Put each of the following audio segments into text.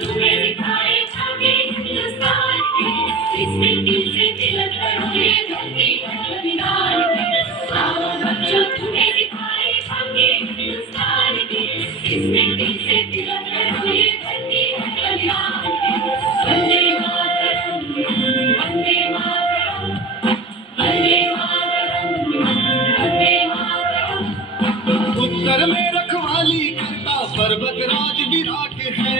तुम्हें सिखाए जाके हिंदुस्तान की, इस मिट्टी से तिलक करो ये धरती है बलिदान की। आओ बच्चों तुम्हें सिखाए जाके हिंदुस्तान की, इस मिट्टी से तिलक करो ये धरती है बलिदान की। वंदे मातरम, वंदे मातरम, वंदे मातरम, वंदे मातरम। उत्तर में रखवाली करता पर्वतराज विराट है,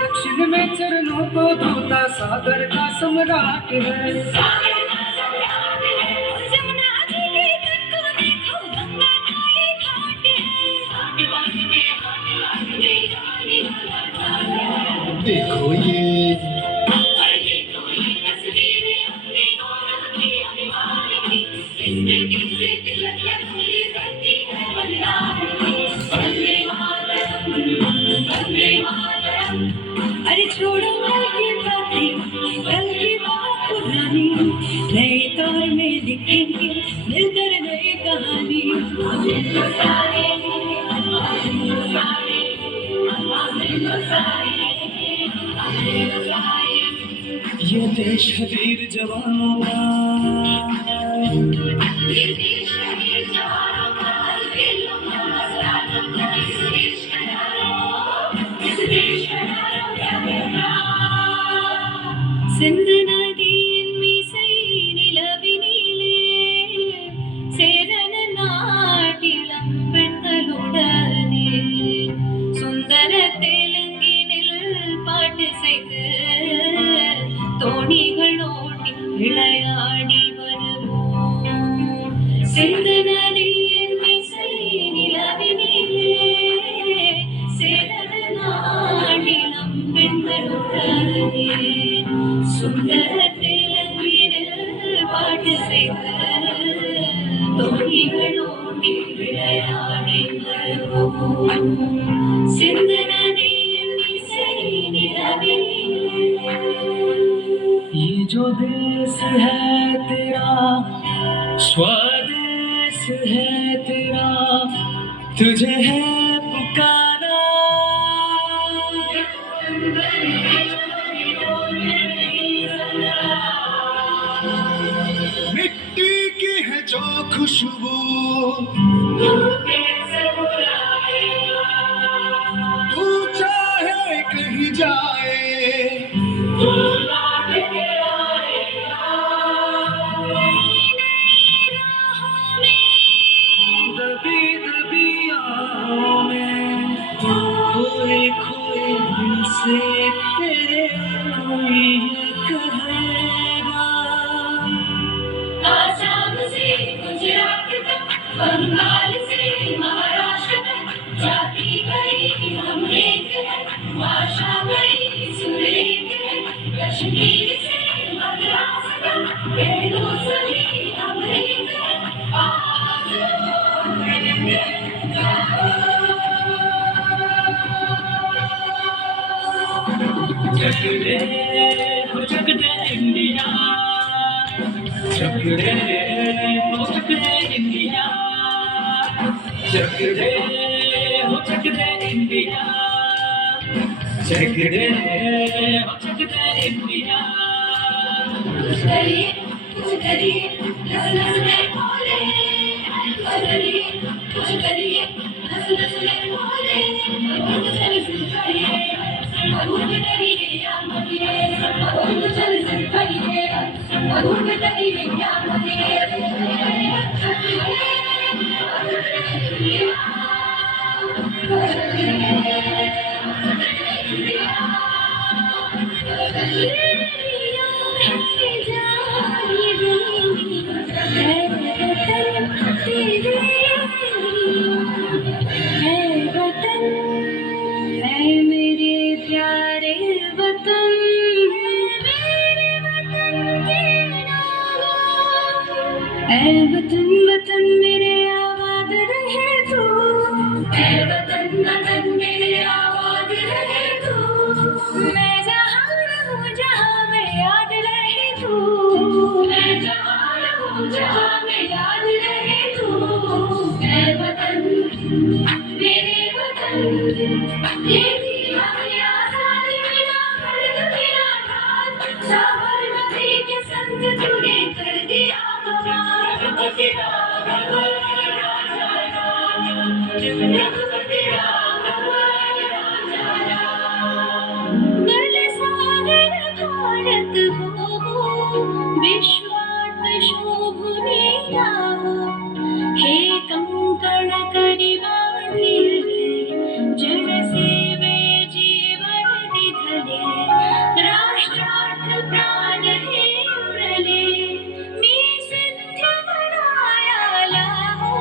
दक्षिण में चरणों को धोता सागर का सम्राट है। जमुना जी के तट को देखो गंगा का ये घाट है। देखो ये तस्वीरें अपने गौरव की अभिमान की, इस मिट्टी से तिलक करो ये धरती है बलिदान की। वंदे मातरम, वंदे मातरम। अरे छोड़ो कल की बातें, कल की बात पुरानी, नए दौर में लिखेंगे मिलकर नई कहानी। ये देश है वीर जवानों का, ये देश है वीर जवानों का, दिलों का मसलानों का, इस देश का नारो, इस देश का नारो क्या होगा। सिंध नदीन மீசை நிலவினிலே சேரன நாட்டிளம் பெண்களுடனே சுந்தர தெலுங்கினில் பாட்டு செய்து தோணிகள் ஓட்டி விளையாடி வருவோம். சிந்து நதியின் மீசை நிலவினிலே சேரன நாட்டிளம் பெண்களுடனே சுந்தர தெலுங்கினில் பாட்டு செய்து தோணிகள் ஓட்டி விளையாடி வருவோம். சிந்து நதியின் மீசை நிலவினிலே। ये जो देश है तेरा स्वदेश है तेरा, तुझे है पुकारा। मिट्टी की है जो खुशबू, तू चाहे कहीं जाए, दबी दबी आहों में खोए खोए दिल से तेरे कोई ये कहेगा। आसाम से गुजरात तक, बंगाल से महाराष्ट्र तक, जाति गई हम एक है, भाषा गई सुर एक है, कश्मीर से मद्रास तक, कह दो सभी हम एक है। जगड़े हो जगड़े इंडिया, जगड़े हो जगड़े इंडिया, जगड़े हो जगड़े इंडिया, जगड़े हो जगड़े इंडिया। कुछ करिए नस नस में बोले, कुछ करिए नस नस में बोले, कुछ चल करिए मधुर करिए या मरिए, कुछ चल करिए मधुर करिए या मरिए। ये दिया गया साथ मेरा खड़ग मेरा ठाठ साबरमती के संग तूने कर दिया कमाल रघुपति राघव राजा राम रघुपति राघव राजा राम बल सागर भारत हो विश्वात शोभुने राहो हे कंकण करि बांधिले जन सेवे जीवन दिधले राष्ट्रार्थ प्राण हे उरले मी सिद्ध बनायाला हो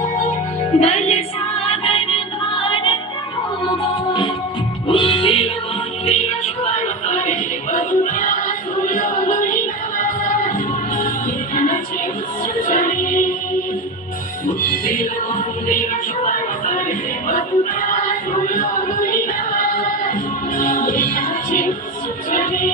बल सागर भारत हो वीरवान वीर श्वान हरे मधुरा सुलो वीराचे सुचले वीरवान वीर श्वान हरे मधुरा सुलो वीराचे सुचले